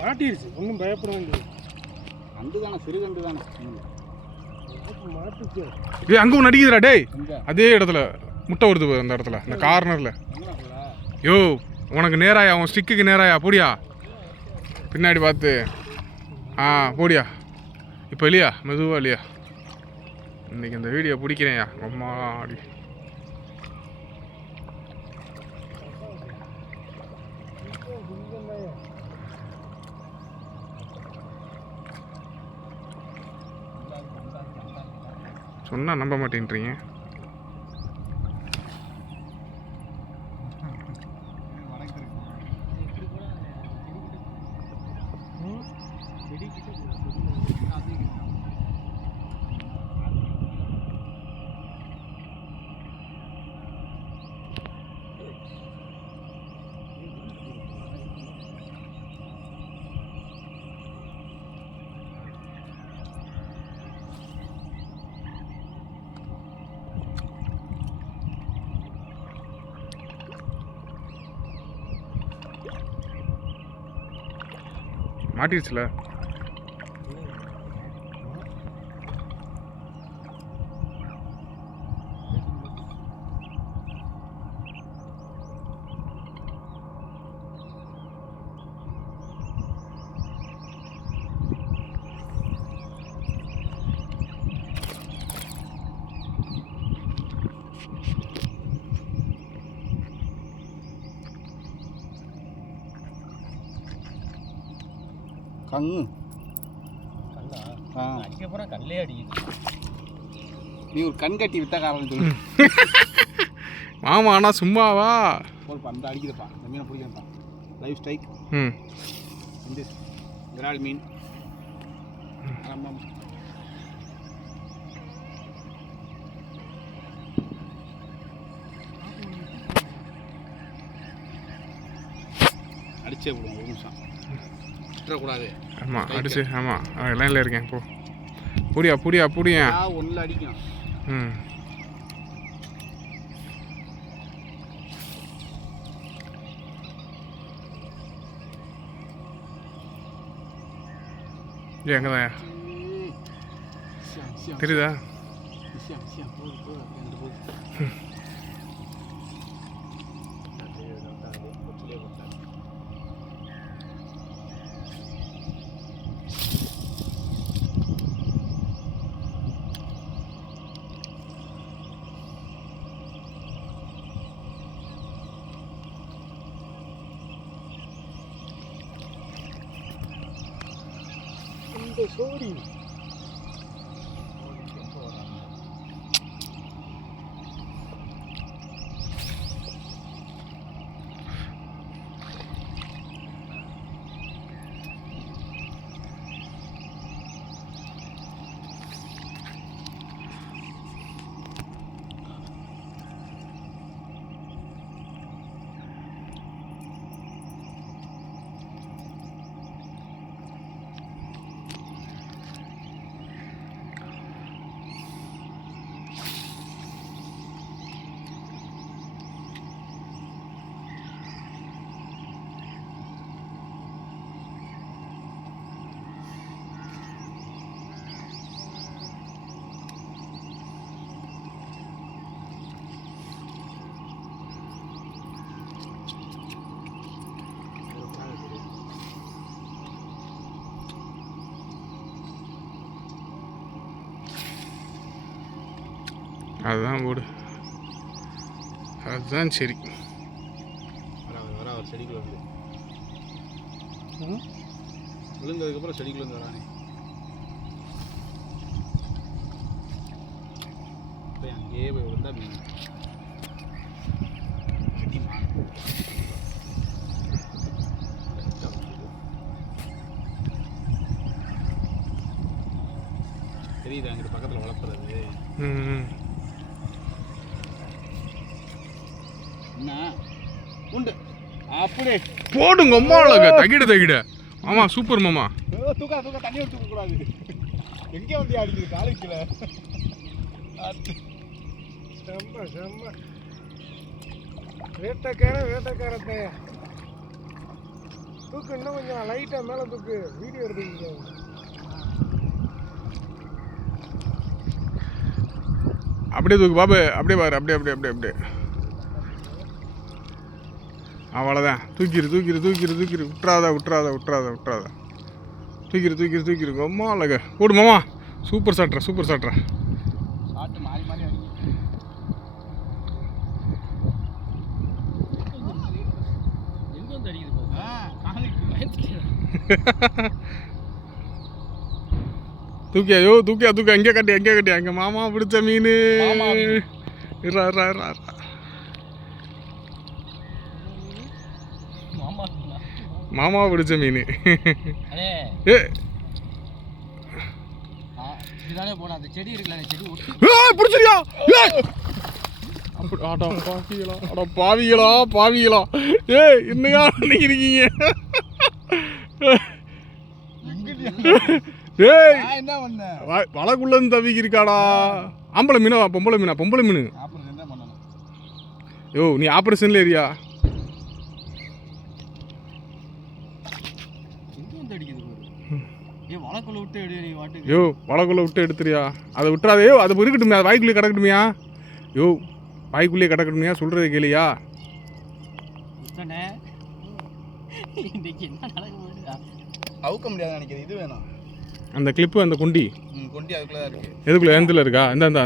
மாட்டிடுச்சு, ஒன்றும் பயப்பட வேண்டியது. கண்டு தானே, சிறு கண்டு தானே மாட்டுச்சு. ஏய் அங்கே ஒன்று அடிக்குதுடா டேய், அதே இடத்துல முட்டை வருது அந்த இடத்துல, அந்த கார்னரில். யோ உனக்கு நேராயா, உன் ஸ்டிக்குக்கு நேராயா, போடியா பின்னாடி பார்த்து. போடியா இப்போ இல்லையா, மெதுவாக இல்லையா. இன்றைக்கி இந்த வீடியோ பிடிக்கிறேன்யா ரொம்ப அடி. சொன்னால் நம்ப மாட்டேன்றீங்க. மாட்டிடுச்சுல. கண்ணு அடிக்கப்புறம் கல்லே அடிக்குது. நீ ஒரு கண் கட்டி வித்த காரணம் சொல்லு. ஆமா ஆனா சும்மாவா போல்ப்பா, அந்த அடிக்குதுப்பா, இந்த மீனை பிடிக்கிறப்பா. Live strike. இந்த விரால் மீன் ஆமாம். அடிச்சே விடுவோம், ஒரு நிமிஷம் விட்டுறக்கூடாது. ஆமாம் அடிச்சு, ஆமாம் லைனில் இருக்கேன். போ புடியா புடியா புடியா, ஒன்றில் அடிக்கும். எங்கதான் தெரியுதா? சோடி அதுதான் போடு, அதுதான் சரி. வர அவர் செடிக்குள்ள வந்து விழுந்ததுக்கப்புறம் செடிக்குள்ள வந்து வரானே. போய் அங்கேயே போய் விழுந்தா மீன் அடிமா. தெரியுது அங்கிட்டு பக்கத்தில் வளர்ப்புறது. என்ன உண்டு அப்படியே போடுங்க அம்மாவுக்கு தகிடு தகிடு. ஆமா சூப்பர் மாமா. தூக்கா தூக்கா, தண்ணி எடுத்து கூடாது. எங்கே வந்து அடிக்குது காலைக்குள்ள. செம்ம செம்ம வேட்டைக்கார வேட்டைக்காரத்தையா. தூக்கு இன்னும் கொஞ்சம் லைட்டாக மேலே தூக்கு வீடியோ எடுத்துக்கிட்டு அப்படியே தூக்கு பாபு, அப்படியே பாரு, அப்படியே அப்படியே அப்படியே அப்படியே. அவ்வளோதான். தூக்கிடு தூக்கிடு தூக்கிடு தூக்கிடு, விட்டுறாத விட்டுறாத விட்டுறாத விட்டுறாத. தூக்கிடு தூக்கிடு தூக்கிடு, அம்மா அழக போடு மாமா. சூப்பர் சாட்டுற சூப்பர் சாட்டுற. ஷாட்டு மாறி மாறி அடிக்கும். எங்கே வந்து அடிக்குது தூக்கியா யோ, தூக்கியா தூக்கியா, எங்கே கட்டி எங்கே கட்டி, எங்கள் மாமா பிடிச்ச மீன். இரா இரா இரா. மாமா பிடிச்ச மீன். ஏ இதுதானே போன அந்த செடி இருக்குல்ல, அந்த செடி பிடிச்சிரியா? அப்படி ஆடா பாவிகளா, அடா பாவிகளா பாவிகளா. ஏய் என்னையா நினைக்கிறீங்க? ஏய் என்ன பண்ண? வளக்குள்ள இருந்து தவிக்கி இருக்காடா. ஆம்பளை மீனா பொம்பளை மீனா? பொம்பளை மீன். ஆபரேஷன் தான் பண்ணணும். யோ நீ ஆப்ரேஷன்ல ஏரியா? எங்கே வந்து அடிக்குது ஏ வளக்குள்ள விட்டு எடு வாட்டுக்கு. யோ வளக்குள்ள விட்டு எடுத்துறியா? அதை விட்டுறாதே. அது இருக்கட்டுமே, அது வாய்க்குள்ளே கிடக்கட்டுமையா? யோ வாய்க்குள்ளேயே கிடக்கட்டுமையா? சொல்கிறத கேளியா? இன்னைக்கு என்ன நடக்க போகுது? அவுக்க முடியாது நினைக்கிறேன். இது வேணும் அந்த கிளிப்பு, அந்த குண்டி. கொண்டி அதுக்குள்ள தான் இருக்கு. எதுக்குள்ள எந்தில் இருக்கா? இந்த இந்த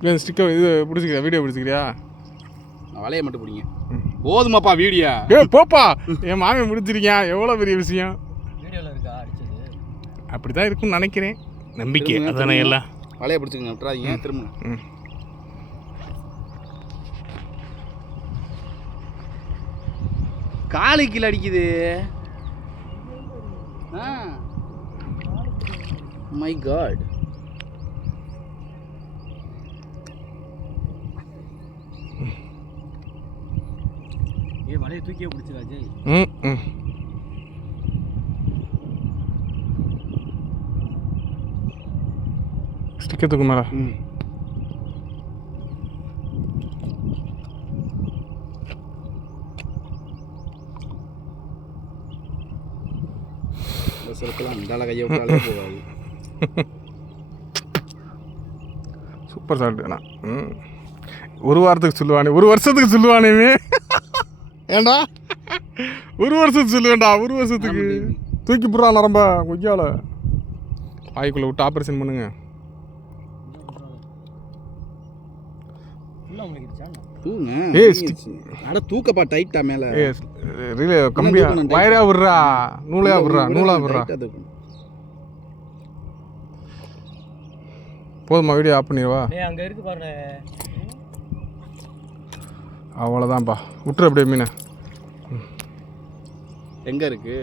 இந்த ஸ்டிக்கர் இது பிடிச்சிக்கிறியா? வீடியோ பிடிச்சிக்கிறியா? வலையை மட்டும் பிடிங்க. போதுமாப்பா வீடியோ. ஏ போப்பா, என் மாமன் முடிச்சிருக்கேன். எவ்வளோ பெரிய விஷயம். வீடியோவில் இருக்கா அடிச்சது? அப்படி தான் இருக்குன்னு நினைக்கிறேன். நம்பிக்கை அதானே எல்லாம். வலையை பிடிச்சிக்கங்க, விட்டுறாதீங்க. திரும்ப காலு கீழே அடிக்குது. My God. ஏ வலையை தூக்கியே பிடிச்சதா ஜெய்? ஸ்டிக்கத்துக்கு மேலே செலுத்தலாம். இந்தால கையை விட்டாலே போகாது. சூப்பர் சாப்பிட்டு. ஒரு வாரத்துக்கு சொல்லுவானே, ஒரு வருஷத்துக்கு சொல்லுவானே. ஏண்டா ஒரு வருஷத்துக்கு சொல்லுவேண்டா? ஒரு வருஷத்துக்கு தூக்கி போடுறா நரம்ப கொய்யால. வாய்க்குள்ளே விட்டு ஆப்ரேஷன் பண்ணுங்க. தூக்கப்பா டைட்டா மேல. கம்பியா வயரா விடுறா, நூலையா விடுறா, நூலா விடுறா. போதுமா? வீடியோ ஆஃப் பண்ணிடுவா? அங்க இருக்கு பாருங்க. அவ்வளோதான்ப்பா, விட்டுரு அப்படியே மீனை. எங்க இருக்கு?